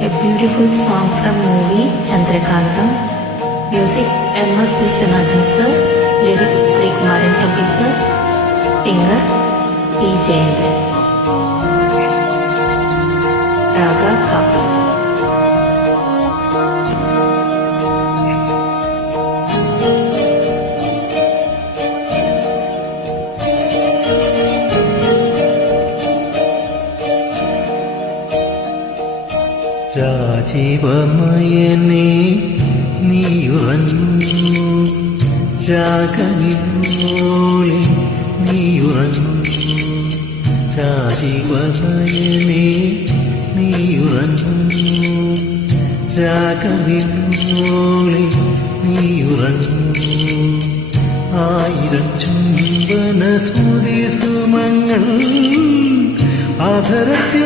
A beautiful song from movie Chandrakantam. Music M.S. Vishwanathan sir. Lyrics Sri Kumaran Thampi sir. Singer P. Jayendran. Raga Kappa. രാജീവമയനേ നീയുറങ്ങൂ, രാഗനിന്നോളെ നീയുറങ്ങൂ. രാജീവമയനേ നീയുറങ്ങൂ, രാഗനിന്നോളെ നീയുറങ്ങൂ. ആയിരം ചുംബന സ്മൃതി സുമങ്ങൾ ആദരത്തിൽ